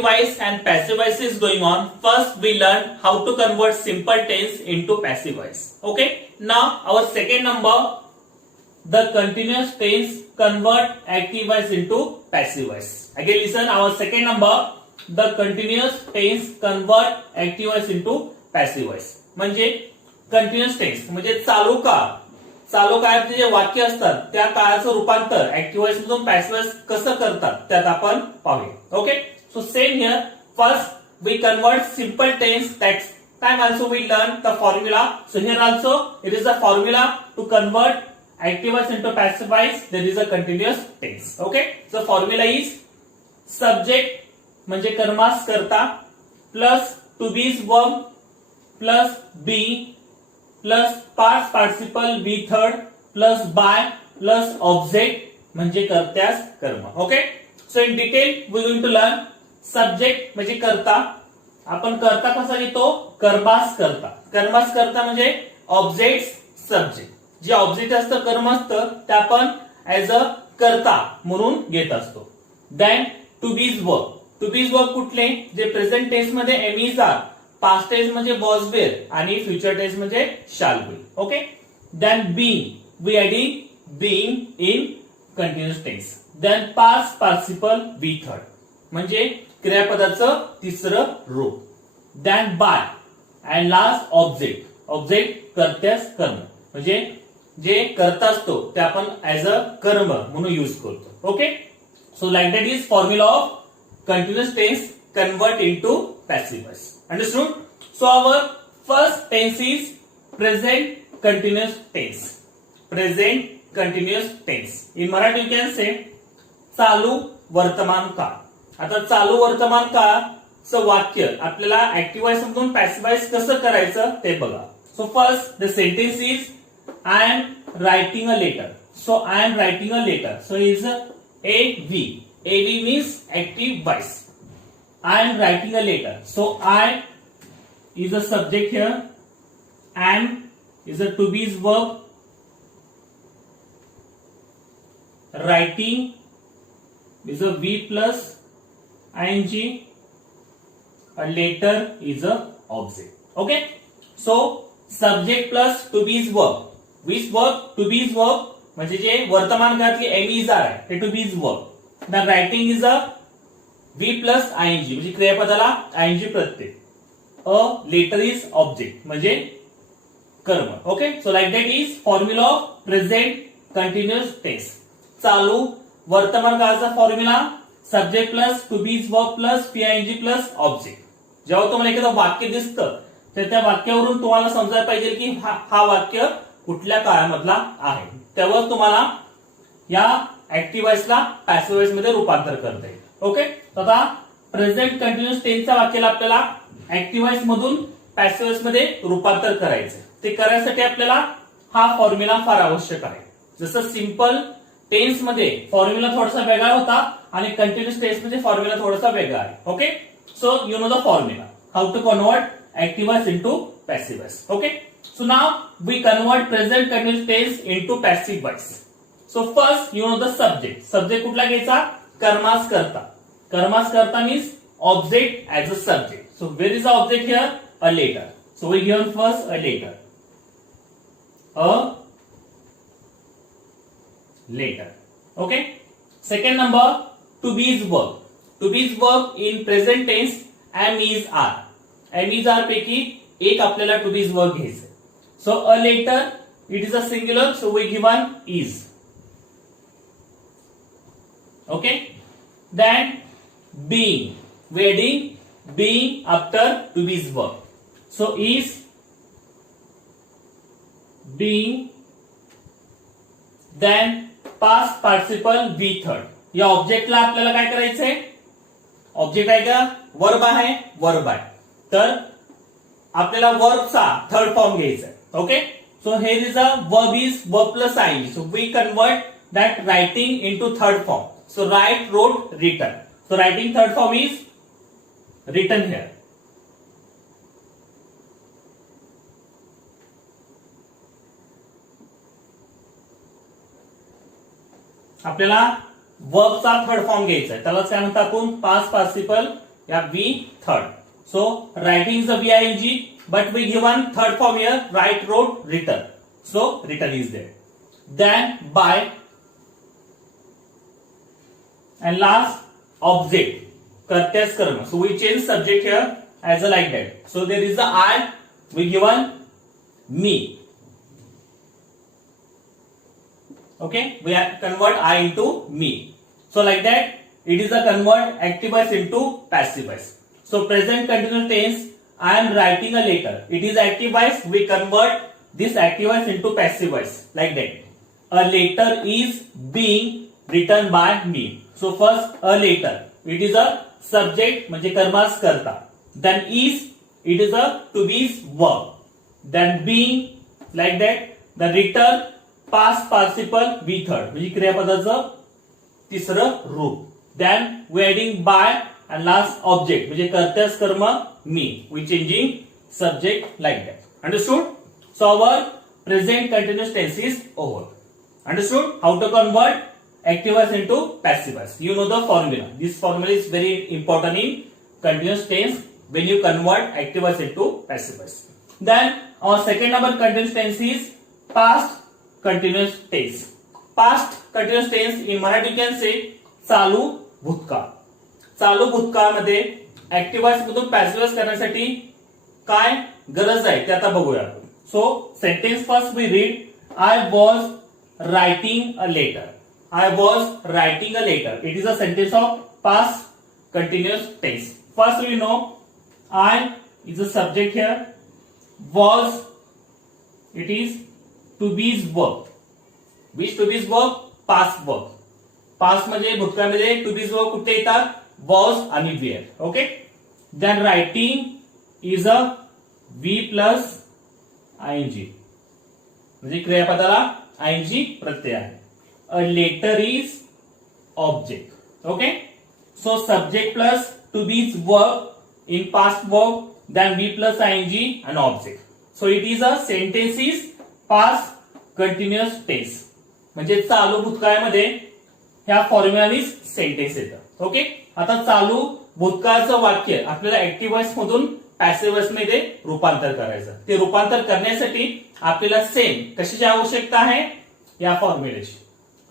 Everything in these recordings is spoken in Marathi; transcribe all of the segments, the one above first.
active voice and passive voice is going on. First, we learn how to convert simple tense into passive voice. Okay. Now, our second number, the continuous tense convert active voice into passive voice. Again, listen. Our second number, the continuous tense convert active voice into passive voice. म्हणजे कंटिन्युअस टेन्स म्हणजे चालू काळ चालू काळातले जे वाक्य असतात त्या काळाचं रूपांतर ऍक्टिव्हाइस मधून पॅसिव्हाइस कसं करतात त्यात आपण पाहूया okay so same here first we convert simple tense that time also we learn the formula so here also it is a formula to convert active into passive voice there is a continuous tense. Okay? So formula is subject म्हणजे कर्मास करता plus to be's verb plus be plus past participle V third plus by plus object म्हणजे कर्त्यास कर्म. Okay so in detail we going to learn subject म्हणजे करता. आपण करता कसा घेतो कर्मास करता. कर्मास करता म्हणजे ऑब्जेक्ट सब्जेक्ट जे ऑब्जेक्ट असतं कर्म असतं ते आपण ऍज अ करता म्हणून घेत असतो. Then to be's work to be's work कुठले? जे प्रेझेंट टेस्टमध्ये एम आर पास्ट टेस्ट म्हणजे बॉस आणि फ्युचर टेस्ट म्हणजे shall be okay then being we adding being in continuous taste then past participle V third म्हणजे क्रियापदाचं तिसरं रूप. Then by and last object object कर्त्यास कर्म. म्हणजे जे करता असतो ते आपण ऍज अ कर्म म्हणून युज करतो. Okay so like that is formula of continuous tense convert into passives understood so our first tense is present continuous tense present continuous tense in Marathi can say चालू वर्तमान काळ आता चालू वर्तमान काळचं वाक्य आपल्याला ऍक्टिव्हाइज समजून पॅसिवाइज कसं करायचं ते बघा. So first the sentence is I am writing a letter so I am writing a letter so is A V A V means active voice I am writing a letter so I is a subject here here. Is a to be is work Writing is a V plus. Ing. A letter is a object. Okay. So subject plus to be's verb. Which verb? To be's verb. म्हणजे जे वर्तमान काळातले एम इज आर आहे ते to be's verb the writing is a V plus I N G G म्हणजे क्रियापदाला आयएनजी जी प्रत्यय अ लेटर इज ऑब्जेक्ट म्हणजे कर्म okay so like that is formula of present continuous taste चालू वर्तमान काळाचा formula subject plus to be's verb plus P plus object. जेव्हा तुम्हाला एखादं वाक्य दिसतं तर त्या वाक्यावरून तुम्हाला समजायला पाहिजे की हा हा वाक्य कुठल्या काळामधला आहे. तेव्हा तुम्हाला या ऍक्टिव्हाइसला पॅसिव्हाइसमध्ये रूपांतर करता येईल. ओके तर आता प्रेझेंट कंटिन्युअस टेन्सच्या वाक्याला आपल्याला ऍक्टिव्हाइस मधून पॅसिव्हाइसमध्ये रूपांतर करायचं ते करायसाठी आपल्याला हा फॉर्म्युला फार आवश्यक आहे. जसं सिंपल टेन्समध्ये फॉर्म्युला थोडासा वेगळा होता आणि कंटिन्युअस टेन्समध्ये फॉर्म्युला थोडासा वेगळा आहे. Okay so you know the formula how to convert active voice into passives okay so now we convert present continuous tense into passive voice so first you know the subject subject कुठला घ्यायचा? कर्मास करता. कर्मास करता means object as a subject so where is a object here a letter so we given first a letter a letter okay second number to be's work to be's work in present tense am is are am is are पैकी एक आपल्याला टू बीज वर्क घ्यायचं so a letter it is a singular so we given is okay then being wedding being after to be's verb so is being then past participle V third या ऑब्जेक्टला आपल्याला काय करायचंय? ऑब्जेक्ट आहे का? वर्ब आहे वर्ब आहे. तर आपल्याला वर्बचा थर्ड फॉर्म घ्यायचा आहे. ओके सो हे is a verb is verb plus I so we convert that writing into third form so write wrote written so writing third form is written here आपल्याला वर्कचा थर्ड फॉर्म घ्यायचा आहे. त्याला काय म्हणतात पास पार्सिपल या V third so writing a B I N G but we given third form your write wrote written so written is that then by and last object कर्त्यास कर्म so we change subject your as a like that so there is the I we given me Okay, we have convert I into me. So like that, it is a convert active voice into passive voice. So present continuous tense, I am writing a letter. It is active voice. We convert this active voice into passive voice like that. A letter is being written by me. So first a letter. It is a subject म्हणजे कर्मास करता. Then is it is a to be's verb. Then being like that. The return Past participle V third म्हणजे क्रियापदाचं तिसरं रूप then we adding by and last object म्हणजे कर्त्यास कर्म मी we changing subject like that understood so our present continuous tense is over understood how to convert activas into passivas you know the formula this formula is very important in continuous tense when you convert activas into passivas then our second number continuous tense is past continuous tense past continuous tense in Marathi can say चालू भूतकाळ. चालू भूतकाळमध्ये ऍक्टिव्हाइज मधून पॅसिव्हाइज करण्यासाठी काय गरज आहे ते आता बघूया so sentence first we read I was writing a letter I was writing a letter it is a sentence of past continuous tense first we know I is a subject here was it is to be's work be's to be's work past work past म्हणजे भूतकाळामध्ये टू बीज वर्क कुठे येतात? वॉज आणि were okay then writing is a V plus I G म्हणजे क्रियापदाला आय जी प्रत्यय आहे. A letter is object okay so subject plus to be's work in past work then V plus I G and object so it is a sentence is past continuous taste म्हणजे चालू भूतकाळामध्ये ह्या फॉर्म्युलानीच सेंटेन्स येतं. ओके आता चालू भूतकाळचं वाक्य आपल्याला ऍक्टिव्ह वॉइस मधून पॅसिव्ह वॉइसमध्ये रूपांतर करायचं. ते रूपांतर करण्यासाठी आपल्याला सेम कशाची आवश्यकता आहे? या फॉर्म्युलेची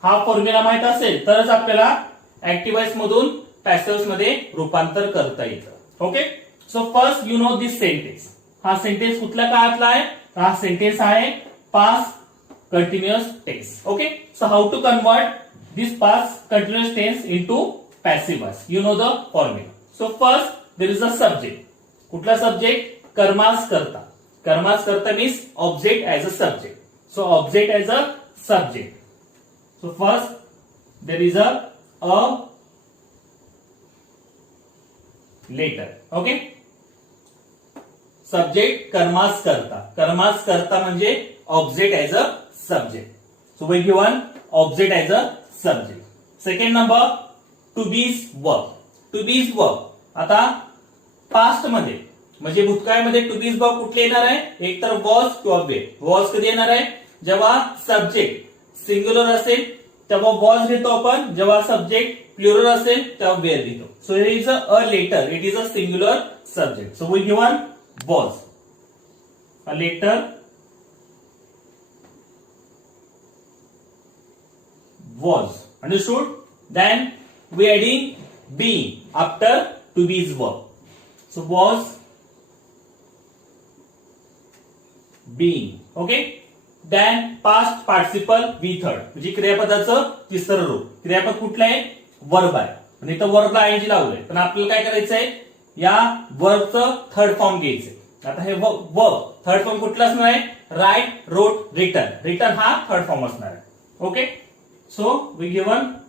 हा फॉर्म्युला माहीत असेल तरच आपल्याला ऍक्टिव्ह वॉइस मधून पॅसिव्हमध्ये रूपांतर करता येतं. Okay so first you know this sentence हा सेंटेन्स कुठल्या काळातला आहे? हा सेंटेन्स आहे past continuous tense okay so how to convert this past continuous tense into passives you know the formula so first there is a subject कुछ सब्जेक्ट कर्मास करता. कर्मास करता means object as a subject so object as a subject so first there is a letter okay subject कर्मास करता. कर्मास करता object as a subject So we given a subject a number to number to be's work. To be's work आता पास्टमध्ये म्हणजे भूतकाळामध्ये टू बीज वर्क कुठले येणार आहे? एक तर वॉज किंवा बे वॉज कधी येणार आहे? जेव्हा सब्जेक्ट सिंग्युलर असेल तेव्हा वॉज घेतो आपण. जेव्हा सब्जेक्ट प्लुरल असेल तेव्हा वेअर घेतो. सो हे is a letter it is a singular subject so we given was a letter was. Understood? Then we adding being after to be's verb. So was being. Okay? Then past participle V third म्हणजे क्रियापदाचं तिसरं रूप क्रियापद कुठलं आहे वर्ब आहे आणि इथं वर्बला आयजी लावलंय पण आपल्याला काय करायचंय या वर्बचं थर्ड फॉर्म घ्यायचंय आता हे वर्ब थर्ड फॉर्म कुठलं असणार आहे राईट रोट रिटर्न रिटर्न हा थर्ड फॉर्म असणार आहे okay So we given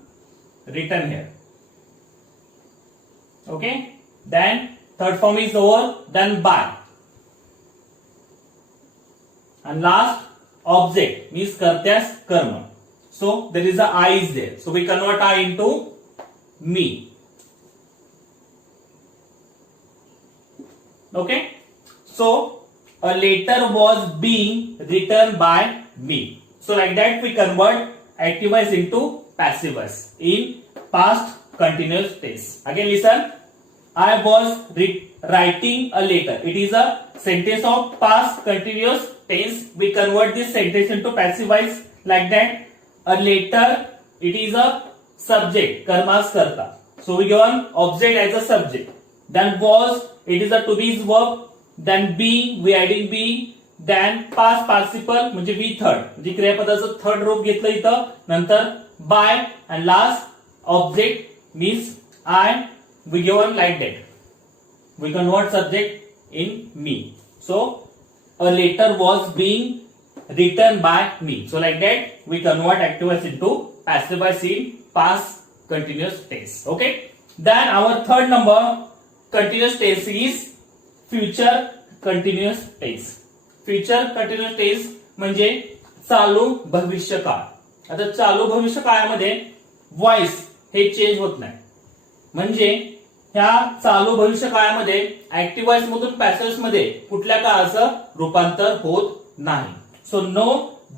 written here. Okay. Then third form is over. Then by. And last object means kartyas karma. So there is a I is there. So we convert I into me. Okay. So a letter was being written by me. So like that we convert active into passives in past continuous tense. Again, listen. I was writing a letter. It is a sentence of past continuous tense. We convert this sentence into passives like that. A letter. It is a subject. Karmas karta. So we give an object as a subject. Then was. It is a to be verb. Then being. We adding being. Then past participle म्हणजे वी थर्ड म्हणजे क्रियापदाचं थर्ड रूप घेतलं इथं. नंतर by and last object means I we given like that we can what subject in me so a letter was being return by me so like that we convert active in to pacify seen pass continuous test okay then our third number continuous test is future continuous test future continuous tense म्हणजे चालू भविष्य काळ. आता चालू भविष्य काळामध्ये व्हॉइस हे चेंज होत नाही. म्हणजे ह्या चालू भविष्य काळामध्ये ऍक्टिव्ह व्हॉइस मधून पॅसेजमध्ये कुठल्या काळाचं रूपांतर होत नाही. सो नो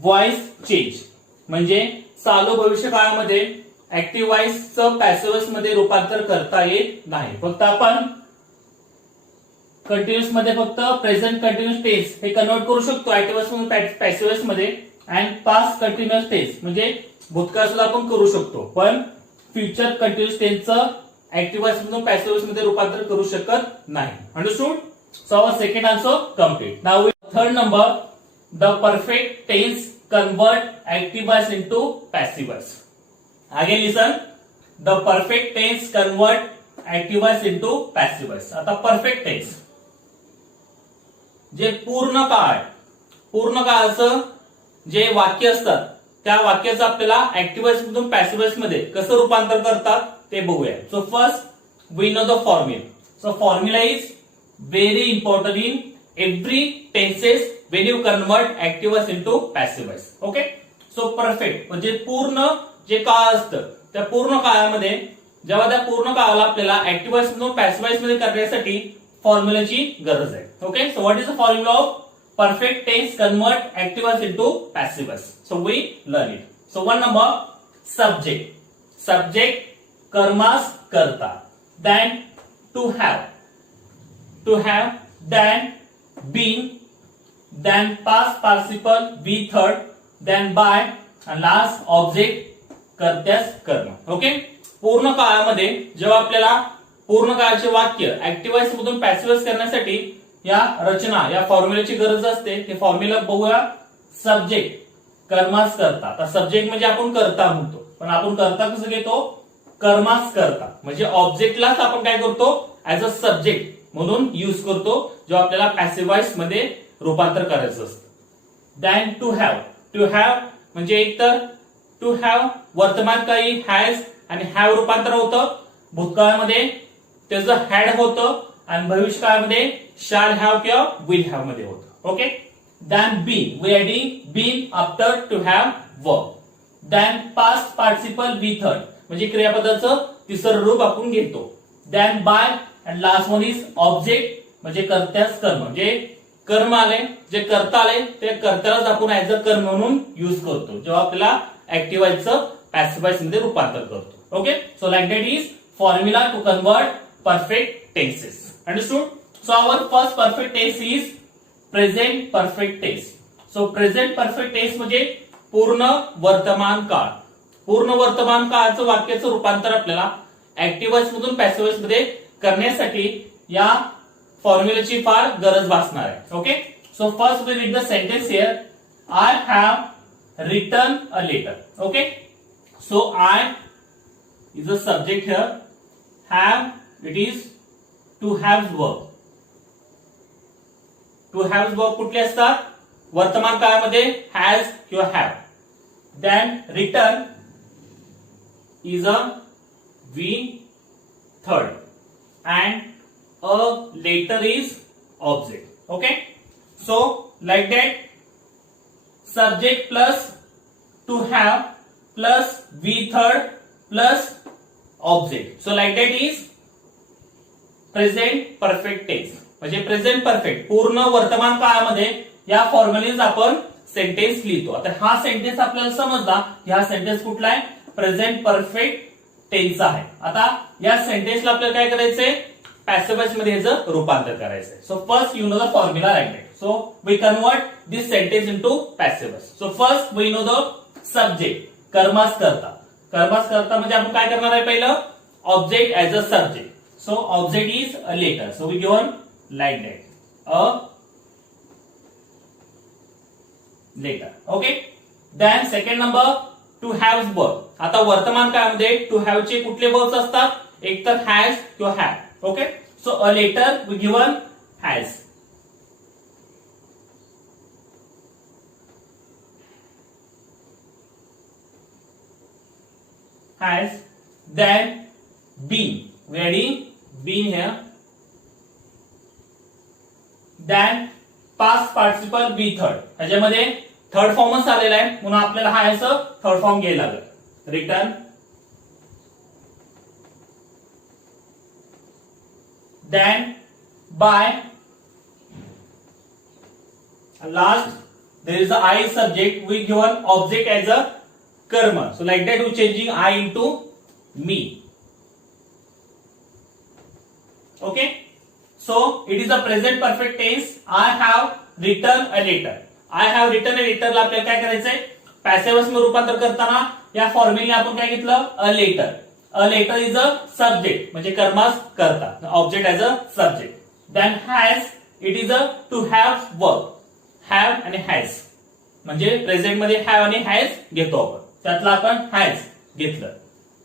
व्हॉइस चेंज म्हणजे चालू भविष्य काळामध्ये ऍक्टिव्ह व्हॉइसचं पॅसिव्हमध्ये रूपांतर करता येत नाही. फक्त आपण कंटिन्युअसमध्ये फक्त प्रेझेंट कंटिन्युअस टेन्स हे कन्वर्ट करू शकतो ऍक्टिव्ह मधून मध्ये अँड पास्ट कंटिन्युअस टेन्स म्हणजे भूतकाळ सुद्धा आपण करू शकतो. पण फ्युचर कंटिन्युअस टेन्सचं ऍक्टिव्ह मधून पॅसिव्हमध्ये रूपांतर करू शकत नाही. Understood so our second answer complete now third number the perfect tense convert actives voice into passive again listen the perfect tense convert actives in to passive आता परफेक्ट टेन्स जे पूर्ण काळ पूर्ण काळाचं जे वाक्य असतात त्या वाक्याचं आपल्याला ऍक्टिव्ह मधून पॅसिव्हमध्ये कसं रूपांतर करतात ते बघूया. So first we know the formula so formula is very important in every tenses when you convert active into into okay so perfect म्हणजे पूर्ण जे काळ असतं त्या पूर्ण काळामध्ये जेव्हा त्या पूर्ण काळाला आपल्याला ऍक्टिव्ह मधून पॅसिव्हमध्ये करण्यासाठी फॉर्म्युलाची गरज आहे. Okay so what is the formula of perfect tense convert actives in to passives so we learn it so one number subject subject कर्मास करता then to have to have then been then past participle V third then by last object कर्त्यास कर्म ओके पूर्ण काळामध्ये जेव्हा आपल्याला पूर्ण काळाचे वाक्य ऍक्टिव्हाइस मधून पॅसिव्हाइज करण्यासाठी या रचना या फॉर्म्युलाची गरज असते. ते फॉर्म्युला बघूया. सब्जेक्ट. कर्मास करता. आता सब्जेक्ट म्हणजे आपण करता म्हणतो. पण आपण करता कसं घेतो? कर्मास करता. म्हणजे ऑब्जेक्टलाच आपण काय करतो? ऍज अ सब्जेक्ट म्हणून युज करतो जो आपल्याला पॅसिव्हाइसमध्ये रूपांतर करायचं असतं. Then to have to have म्हणजे एक तर टू हॅव वर्तमान काळी हॅज आणि हॅव रूपांतर होतं. भूतकाळामध्ये त्याचं हॅड होतं आणि भविष्य काळामध्ये शाल हॅव किंवा विल हॅवमध्ये होतं. Okay then be we adding been after to have verb then past participle V third म्हणजे क्रियापदाचं तिसरं रूप आपण घेतो. Then by and last one is object म्हणजे कर्त्यास कर्म. म्हणजे कर्म आले जे करता आले ते कर्त्यालाच आपण ऍज अ कर्म म्हणून युज करतो. जेव्हा आपल्याला ऍक्टिव्हाइजचं पॅसिफाईजमध्ये रूपांतर करतो. Okay so like that is formula to convert perfect tenses. Understood? So our first perfect tense is present perfect tense so present perfect tense म्हणजे पूर्ण वर्तमान काळ. पूर्ण वर्तमान काळाचं वाक्याचं रूपांतर आपल्याला ऍक्टिव्हाइज मधून पॅसिव्हाइजमध्ये करण्यासाठी या फॉर्म्युलाची फार गरज भासणार आहे. Okay so first we read the sentence here I have written a letter okay so I is a subject here have it is to have verb to have verb कुठले असतात? वर्तमान काळामध्ये हॅज किंवा have then written is a V third and a letter is object okay so like that subject plus to have plus V third plus object so like that is present perfect tense म्हणजे प्रेझेंट परफेक्ट पूर्ण वर्तमान काळामध्ये या फॉर्म्युलेज आपण सेंटेन्स लिहितो. आता हा सेंटेन्स आपल्याला समजला हा सेंटेन्स कुठला आहे? प्रेझेंट परफेक्ट टेन्सचा आहे. आता या सेंटेन्सला आपल्याला काय करायचंय? पॅसिव्हमध्ये याचं रूपांतर करायचंय. So first you know the formula like so we convert this sentence in to voice so first we know the subject कर्मास करता कर्मास करता म्हणजे आपण काय करणार आहे पहिलं? Object as a subject so object is a letter so we given like that. A letter okay then second number to have verb आता वर्तमान काळामध्ये टू हॅव चे कुठले वर्ब्स असतात? एक तर हॅज किंवा have okay so a letter we given has has then be we adding been here than past participle be third ह्याच्यामध्ये थर्ड फॉर्मच आलेला आहे म्हणून आपल्याला हा याचं थर्ड फॉर्म घ्यायला लागेल written then by last there is a I subject we given object as a karma so like that we changing I into me okay? So it is a present perfect tense. I have written a letter. I have written a letter ला आपल्याला काय करायचंय? पॅसेवसमध्ये रूपांतर करताना या फॉर्म्युला आपण काय घेतलं? A letter a letter is a subject म्हणजे कर्मास करता. Object as a subject then has it is a to have verb have आणि हॅज म्हणजे प्रेझेंटमध्ये हॅव आणि हॅज घेतो आपण. त्यातला आपण हॅज घेतलं.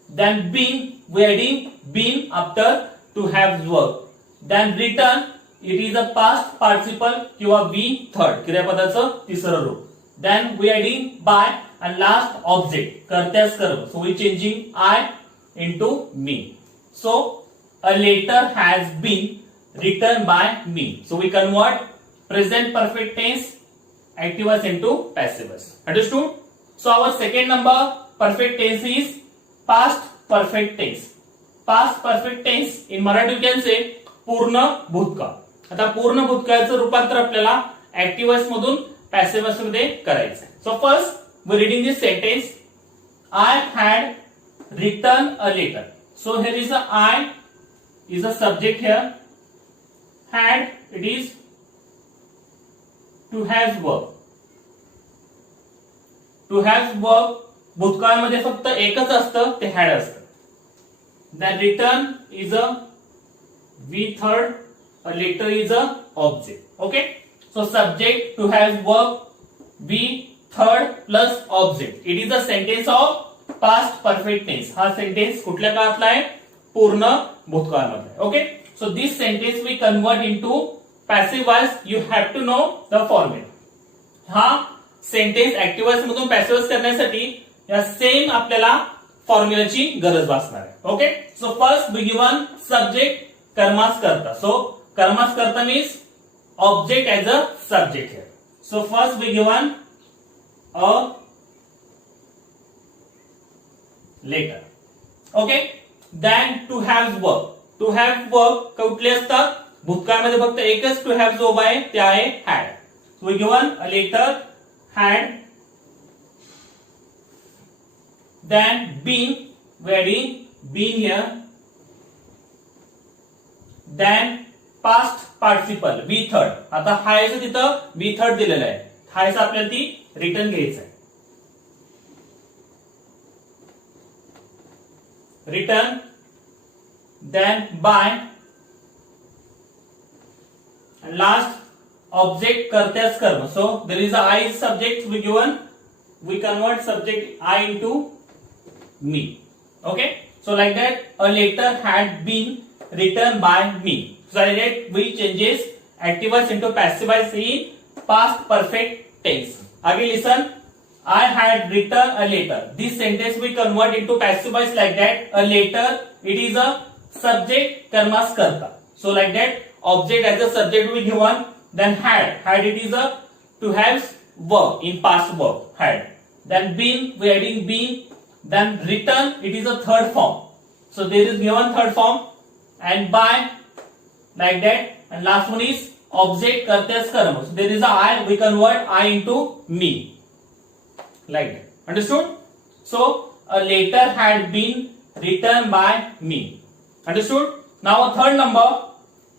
Then been we adding been after to have verb then written it is a past participle किंवा बी थर्ड क्रियापदाचं तिसरं रूप then we adding by and last object करत्यास कर्म so we changing I into me. So a letter has been written by me. So we convert present perfect tense activus into passivus. Understood? So our second number perfect tense is past perfect tense. Past perfect tense in Marathi can say पूर्ण भूतकाळ. आता पूर्ण भूतकाळचं रूपांतर आपल्याला ऍक्टिव्हस मधून पॅसिव्हसमध्ये करायचं so first reading this sentence I had written a letter so हे is a I is a subject here had it is to has verb to has verb भूतकाळामध्ये फक्त एकच असतं ते हॅड असतं. The written is a V third a letter is a object okay so subject to have verb V third plus object it is a sentence of past perfect हा sentence कुठल्या काळातला आहे? पूर्ण भूतकाळामधला okay so this sentence we convert in to passive voice you have to know the formula हा सेंटेन्स ऍक्टिव्ह मधून पॅसिव्ह करण्यासाठी या सेम आपल्याला फॉर्म्युलाची गरज भासणार आहे. Okay so first we given subject कर्मास करता सो कर्मास करता means object as a subject here so first we given a letter okay then to have verb to have verb कुठले असतात भूतकाळामध्ये फक्त एकच टू हॅव जो आहे ते आहे had so given a letter had than being very linear than past participle V third आता हाय हायचं तिथं बी थर्ड दिलेलं आहे हायचं आपल्याला ती रिटर्न घ्यायचं आहे written then by last object करत्याच कर्म so there is a I subject we given we convert subject I in to me okay so like that a letter had been written by me so like that we changes activus into passivus in past perfect tense again listen I had written a letter. This sentence we convert into passive voice like that. A letter, it is a subject karmas karta. So like that, object as a subject we given. Then had, had it is a to have verb in past verb had. Then been, we adding been. Then written, it is a third form. So there is given third form. And by, like that. And last one is object kartyas karma. So there is a I, we convert I into me like that. Understood? So a letter had been written by me. Understood? Now a third number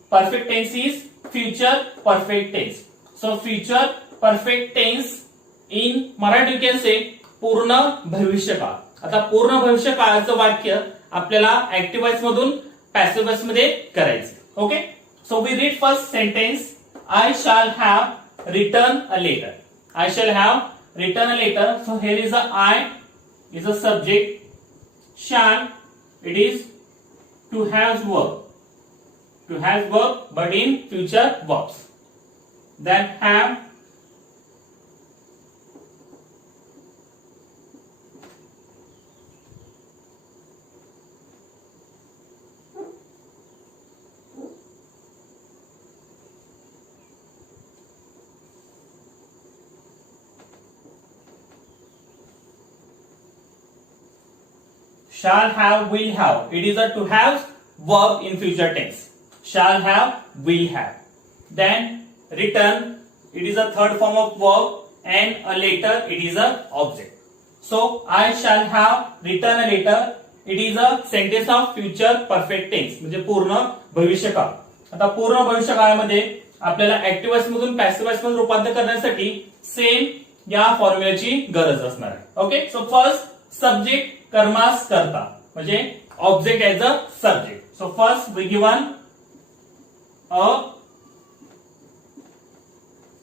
perfect tense is future perfect tense. So future perfect tense in Marathi you can say पूर्ण भविष्यकाळ आता पूर्ण भविष्य काळाचं वाक्य आपल्याला ऍक्टिव्ह मधून पॅसिव्हमध्ये करायचं okay so we read first sentence I shall have written a letter I shall have written a letter so here is a I is a subject shall it is to have verb to have verb but in future verbs that have shall have will have it is a to have verb in future tense shall have, will have. Then return, it is a third form of verb and a letter, it is a object. So I shall have written a letter, it is a sentence of future perfect tense म्हणजे पूर्ण भविष्यकाळ आता पूर्ण भविष्यकाळामध्ये आपल्याला ऍक्टिव्ह मधून पॅसिव्ह मधून रूपांतर करण्यासाठी सेम या फॉर्म्युलाची गरज असणार आहे ओके सो फर्स्ट सब्जेक्ट कर्मास करता म्हणजे object as a subject so first we given a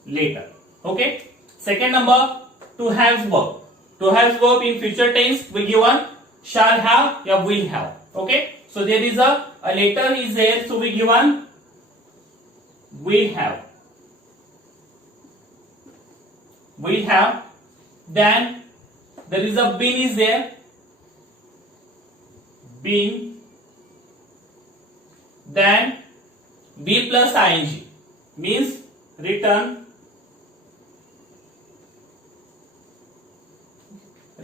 later. Okay. Second number, to have verb. To have verb in future tense, we given shall have, या will have. Okay. So there is a, a later is there, so we given will have. Will have. Then there is a been is there. Been. Then be plus ing means return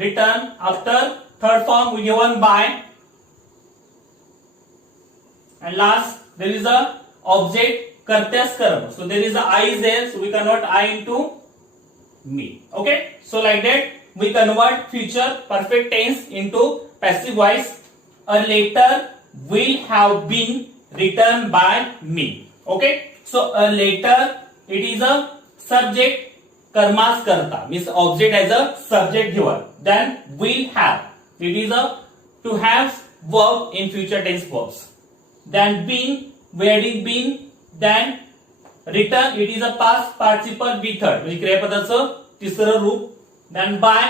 return after third form given by and last there is a object kartyas karma so there is a i is there so we convert i into me okay so like that we convert future perfect tense into passive voice a letter will have been written by me okay so a letter it is a subject karmas karta means object as a subject given then will have it is a to have verb in future tense verbs then been wedding been then return it is a past participle be third म्हणजे क्रियापदाचं तिसरं रूप then by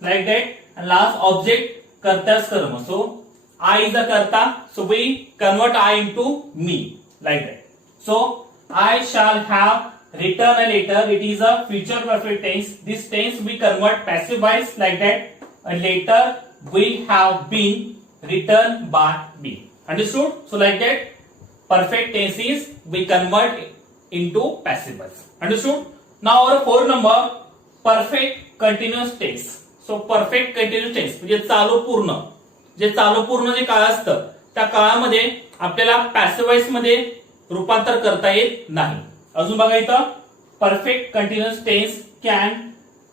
like that and last object कर्त्यास कर्म so I is a karta so we convert I into me like that so I shall have written a letter it is a future perfect tense this tense we convert passive voice like that a letter will have been written by me understood so like that perfect tense is we convert into passive voice understood now our four number perfect continuous tense so perfect continuous tense म्हणजे चालू पूर्ण जे चालू पूर्ण जे काळ असतं त्या काळामध्ये आपल्याला पॅसिवाइजमध्ये रूपांतर करता येत नाही. अजून बघा इथं perfect continuous tense can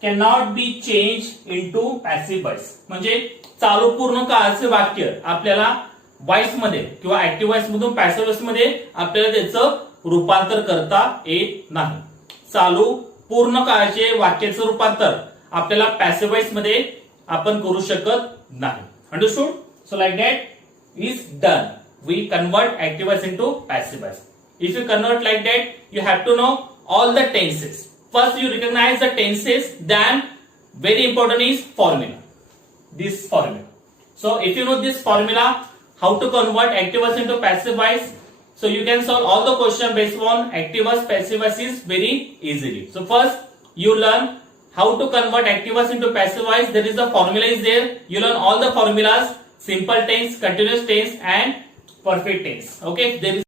can not be change in to passive म्हणजे चालू पूर्ण काळाचे वाक्य आपल्याला वाईसमध्ये किंवा ऍक्टिव्ह वाईस मधून पॅसिव्हमध्ये आपल्याला त्याचं रूपांतर करता येत नाही. चालू पूर्ण काळाचे वाक्याचं रूपांतर आपल्याला पॅसिव्हमध्ये आपण करू शकत नाही. Understood? So like that is done. We convert activas into passives. If you convert like that, you have to know all the tenses. First you recognize the tenses, then very important is formula. This formula. So if you know this formula, how to convert activas into passives, so you can solve all the question based on activas passives is very easily. So first you learn how to convert active into passive voice. There is a formula is there. You learn all the formulas, simple tense, continuous tense, and perfect tense. Okay, there is